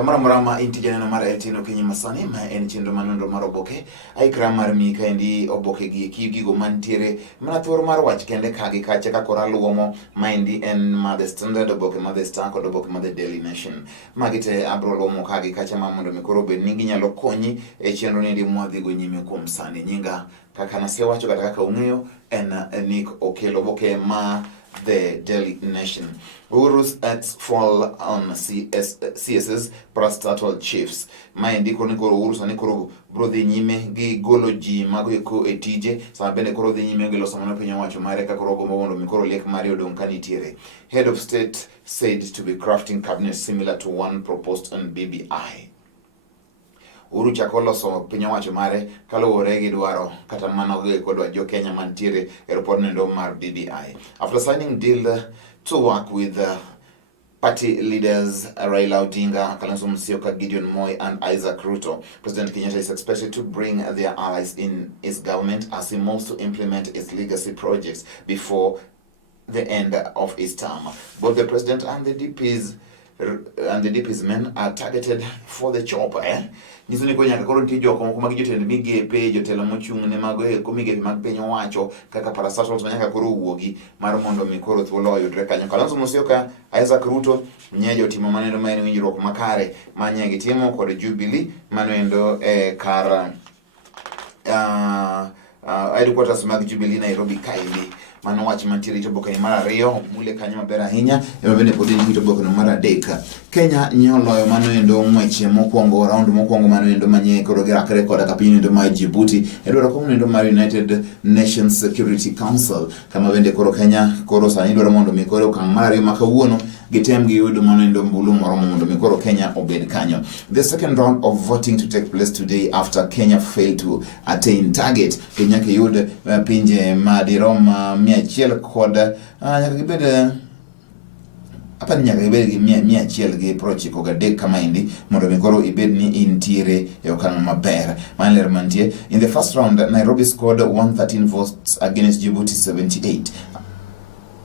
Kamara murama inti janeno mar eltino kenyi masani ma en chenro manondro mar oboke aikra mar mi kaendi oboke gi gigo mantiere mana thuoro mar wach kende kagi kacha ka kora luomo maendi en ma The Standard, oboke ma The Star kod oboke ma The Daily Nation. Magi te abro luomo kagi kacha ma mondo mi koro bed ni ginyalo konyi e chenro niendi mwadhi go nyime kuom sani. Nyinga kaka nasewacho kata kaka ung'eyo en Nick Okelo, oboke ma The Daily Nation. Uhuru's ex fall on CS's parastatal chiefs. Maendi koro ni koro Uhuru sani koro bro dhi nyime gi golo ji mago eko e tije, sama bende koro dhi nyime gi loso mana piny owacho mare ka koro gombo mondo mi koro lek mare odong' ka nitiere. Head of state said to be crafting cabinet similar to one proposed on BBI. Uhuru chako loso piny owacho mare kaluwore gi dwaro kata mana kodwa jo Kenya mantiere e report nendo mar BBI. After signing deal to work with party leaders Raila Odinga, Kalonzo Musyoka, Gideon Moi and Isaac Ruto, President Kenyatta is expected to bring their allies in his government as he moves to implement his legacy projects before the end of his term. Both the president and the DP's men are targeted for the chopper. Nisoni ko nyaka koro nitie joko moko mag jotend migepe, jotelo mochung' ne mago eko migepe mag piny owacho kaka parastatals manyaka koro wuogi mar mondo mi koro thuolo oyudre kanyo. Kalonzo Musyoka, Isaac Ruto nye jotimo maneno ma en winjruok makare manye gitimo kod Jubilee manoendo kar headquarters mag Jubilee Nairobi kaendi. Mano wach mantiere to boke mar ariyo mule kanyo maber ahinya ema bende pod ni to boke no mar adek. Kenya nyoloyo mano endo ngweche mokwongo round mokwongo mano endo manye koro girakre koda ka piny endo mar Djibouti edwaro kom endo mar United Nations Security Council, kama bende koro Kenya koro sani dwaro mondo mi koro okang' mar ariyo makawuono gitem giyud mano endo mbulu moro mondo mi koro Kenya obed kanyo. The second round of voting to take place today after Kenya failed to attain target. Kenya ke yud pinje madirom 100 kod nyaka gibed nyaka gibed gi 193 kama indi mondo mi koro ibed ni intiere e okang' maber maler mantie. In the first round, Nairobi scored 113 votes against Djibouti 78.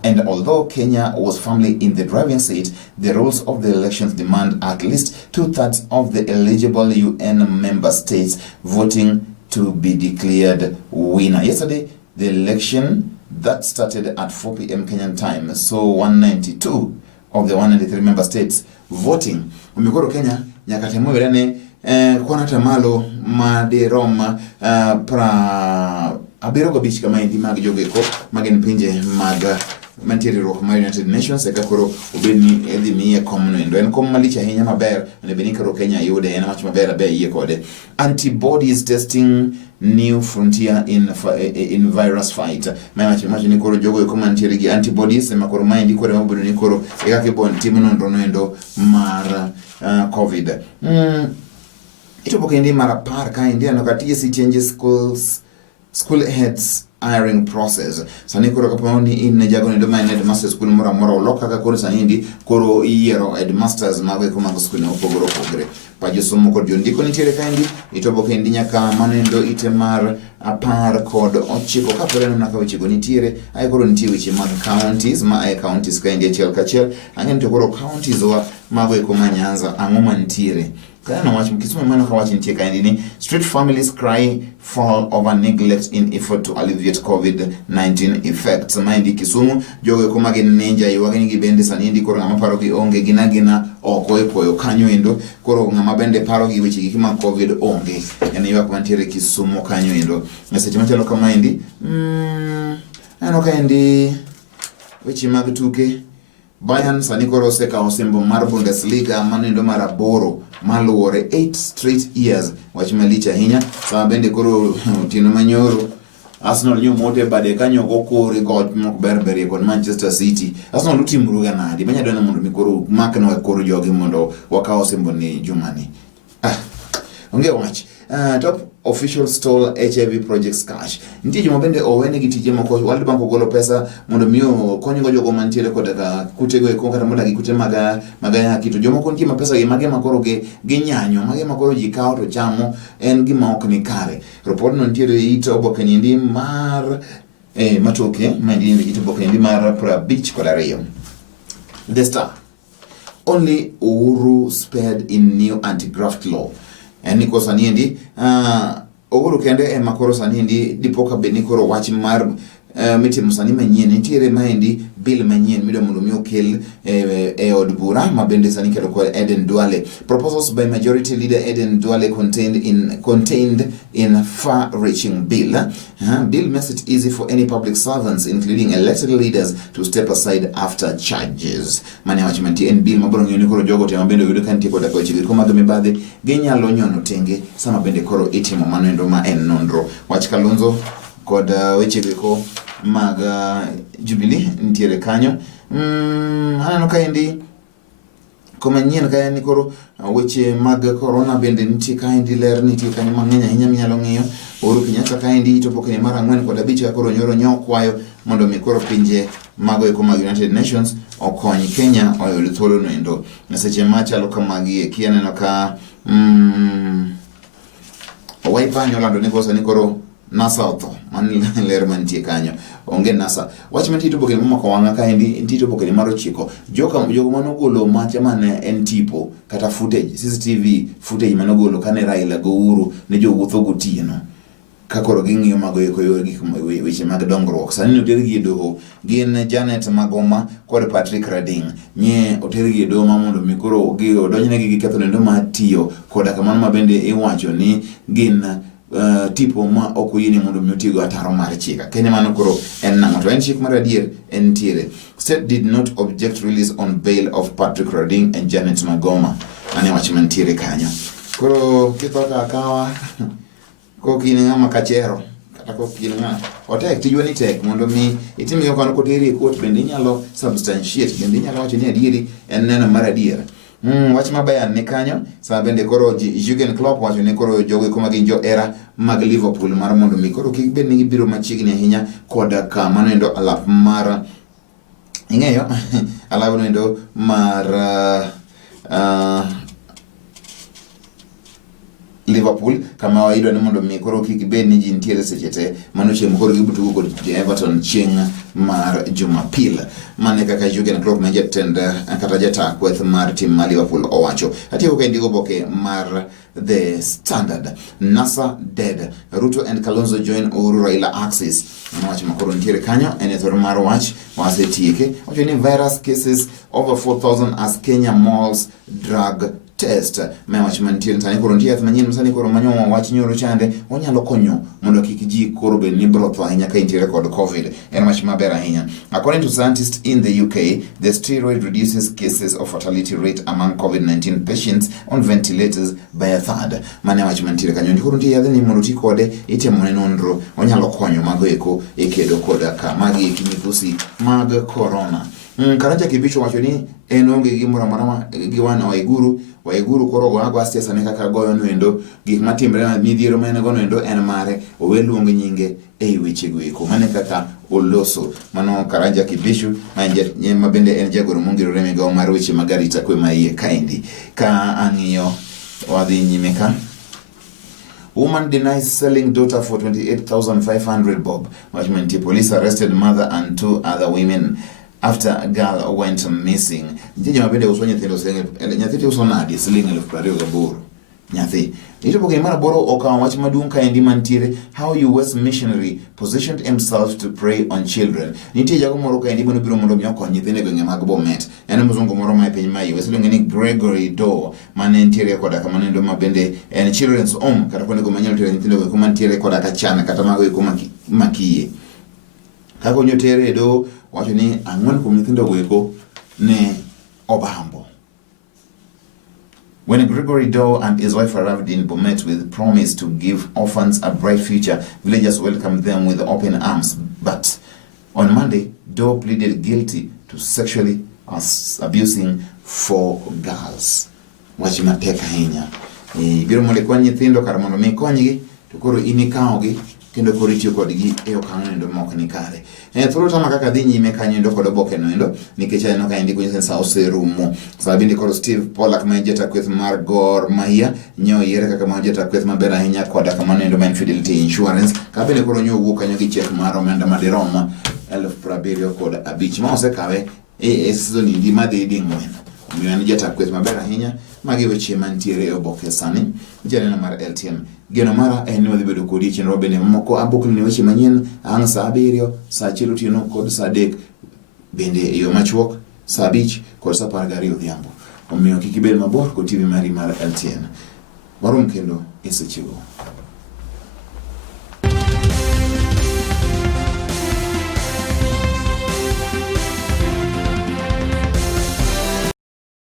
And although Kenya was firmly in the driving seat, the rules of the elections demand at least 2/3 of the eligible UN member states voting to be declared winner. Yesterday, the election that started at 4 p.m. Kenyan time, so 192 of the 193 member states voting. Umikoro Kenya nyakatemo verane kwana tamalo madirom pra abiro gobich kama indi mag jogeko magen pinje mag mantiere rock mar United Nations eka koro obeni edhi miye komno endo en kom malicha ahinya maber ne beni koro Kenya yude en mach maber abe yie kode. Antibodies testing new frontier in virus fight. Mach ni koro jogo eko mantiere gi antibodies ema koro maendi koro mabedo ni koro eka ke bon timo nonro no endo mar COVID. Ito boke ndi mara par ka ndi ano katiyesi changes school heads hiring process. Sani koro kaponi in jago ne doma headmaster school mora loka ka koro sani koro iero headmasters mago ko mago school no pogoro pajo somo kod jondiko nitiere kaendi itobo kendi nyaka manendo itemar apar kod ochiko ka pore no naka weche go nitiere ai koro nitie weche mag counties ma ai counties kaendi achiel kachiel ang'en to koro counties wa mago ko manyanza ang'o mantiere kana wach mkisume mano ka wach nitie kaendi ni street families cry fall over neglect in effort to alleviate COVID-19 effects. Maendi Kisumu jogo ko mage ninja yuagini gi bende sanindi koro ng'ama paro gi onge gina oko e poyo kanyo endo koro ng'ama bende paro gi weche gi ma COVID onge yani yuak mantiere Kisumu kanyo endo. Seche machalo kama endi ano kaendi weche mag tuke. Bayern sani koro seka osimbo mar Bundesliga manendo mar aboro maluore 8 straight years wach malicha ahinya. Sama bende koro tino manyoro Arsenal nyomote bade kanyo go kore god mok berberi kon Manchester City. Arsenal utimru ga nadi banya dona mondo mikoro makno koro jogi mondo wakaw osimbo ni jumani. Onge wach. Top official stole HIV projects cash. Nitie joma bende owene gi tije moko. World Bank ogolo pesa mondo miyo konyo jogo mantiere koda kutego e kata moda gi kute maga ya kitu. Joma kon tima pesa gi mage makoro ge nyanyo mage makoro ji kawo to chamo en gima ok ni kare. Report no nitiere ito oboke ndi mar matoke mandi ito oboke ndi mar pra beach koda Rio. The Star. only Uhuru spared in new anti-graft law. En ko saniendi Uhuru kende ema koro saniendi dipoka beni koro wach mar mitimo sani manyien nitiere maendi bill manyien mido mondo mi okel e od bura mabende sani kelo kod Eden Duale. Proposals by Majority Leader Eden Duale contained in far-reaching bill. Bill makes it easy for any public servants, including elected leaders, to step aside after charges. Mane wachimenti en bill maboro ng'eni koro jogo te mabende yudo kantie koda ko chigir koma mibadhi ginyalo nyono tenge sama bende koro itimo mano endo ma en nonro. Wach Kalonzo kod weche ko mag Jubilee ntiere kanyo. Aneno kaendi komanyien kaendi koro weche mag corona bende nitie kaendi, ler nitie kanyo mang'eny ahinya minyalo ng'iyo. Uhuru Kenyatta kaendi to pokni mar 4 kod 5 koro nyoro nyokwayo mondo mi koro pinje mago eko mag United Nations okony Kenya oyud thuolo no endo. Seche machalo kamagi e kianeno ka Wiper nyolando ni kosa ni koro NASA otho man ler mantie kanyo onge NASA. Wach mantito bokeni momako wanga kaendi ntito bokeni mar 9 jogo manogolo macha mane en tipo kata footage CCTV footage manogolo kane Raila go Uhuru ne jowuotho gotieno kakoro ging'iyo mago eko gik weche mag dongruok. Sani otergi e doho gin Janet Magoma kod Patrick Rading nye otergi e doho mondo mi koro odonjnegi gi ketho nendo matiyo koda kamano mabende iwacho ni gin tipo ma okoyini mondo mi otigo ataro mar chika kene mano koro en nang'o to en chik mar adier en tiere. State did not object release on bail of Patrick Rading and Janet Magoma. Ane wach mantiere kanyo koro kithoka akawa kokine ng'ama kachero kata kokine ng'ama otek tijwa ni tek mondo mi itimi kano koteri e court bende inyalo substantiate bende inyalo wacho ni adieri en neno mar adier. Wach maber ni kanyo sa bende koro Jurgen Klopp wacho ni koro jogo kuma gin jo era mag Liverpool mar mondo mi koro kik bed ni gibiro machiegni ahinya koda ka mano endo alap mar ing'eyo alap no endo mar Liverpool kama waido ni mondo mi koro kik bed ni jintiere seche te mano chieng' koro gibutugo kod Everton chieng' mar Jumapil. Mane kaka Jurgen Klopp ma jatend kata jata kweth mar tim mar Liverpool owacho. Atieko ka indigo boke mar The Standard. NASA dead. Ruto and Kalonzo join Uhuru Raila axis. Wach makoro ntiere kanyo en thor mar wach wasetieke. Wacho ni virus cases over 4,000 as Kenya malls drug test. Wach mantiere tani koro ntiere manyien msani koro manyo wach nyoro chande onyalo konyo mondo kik ji koro bed ni bro tho ahinya ka intiere kod COVID. En wach maber ahinya. According to scientists in the UK, the steroid reduces cases of fatality rate among COVID-19 patients on ventilators by a third. Mane wach mantiere kanyo ndikoro ntiere yadhe ni mondo ti kode itemo nonro onyalo konyo mago eko ekedo koda ka magi ekimikusi mag corona. Karanja Kibicho wacho ni en onge gimoro amora gi wan Waiguru koro go siasa ne kaka goyo noendo gik matimre na midhiero mane go noendo en mare oweluongo nyinge e weche go eko mane kaka oloso mano Karanja Kibicho ma bende en jagoro mongirore migawo mar weche mag arita kwe maiye kaendi ka ang'iyo wadhi nyime ka. Woman denies selling daughter for 28,500 bob. Wachmanti police arrested mother and 2 other women after a girl went missing. Njeje mabende usonye thilo senge nyathiti usonadi siling 28,000 nyathi. Ito poke mara boro okawa wach maduong' kaendi mantiere how US missionary positioned himself to prey on children. Nitie jago moro kaendi bono biro mondo mi okony nyithinde gwenge mag Bomet. En mzungu moro ma e piny ma US iluongo ni Gregory Doe mane ntiere koda kama nendo mabende en children's home kata kwende go manyalo tere nyithinde go kuma ntiere koda ka chana kata mago eko makiye. Kako nyotere do wacho ni ang'wen kuom nyithindo go eko ne obambo. When Gregory Doe and his wife arrived in Bomet with promise to give orphans a bright future, villagers welcomed them with open arms. But on Monday, Doe pleaded guilty to sexually abusing 4 girls. Wachimateka hinya. Biro mole kwa nyithindo kar mondo mi konygi to koro inikaogi kendo koro itiyo kodgi e okang' endo mok ni kare. Thuolo tama kaka dhi nyime kanyo endo kod oboke no endo nikech aneno ka indiko ni sa oserumo. Sa bende koro Steve Pollak ma jata kweth mar Gor Mahia nyo yiere kaka ma jata kweth maber ahinya koda kamano endo ma Fidelity Insurance ka bende koro nyo wuok kanyo gi chek mar omenda madirom 75,000 ma osekawe e season ndi madhi di ng'wen. Omiyo an jatak kweth maber ahinya magi weche mantiere e oboke sani. Janeno mar LTN. Geno mara en ni wadhi bedo kodi chenro bende mamoko abokni weche manyien ang' saa 7, saa 1 otieno kod saa 3 bende e yo machuok, saa 5 kod saa 12 odhiambo. Omiyo kik ibed mabor kod TV mari mar LTN. Warom kendo e sechego.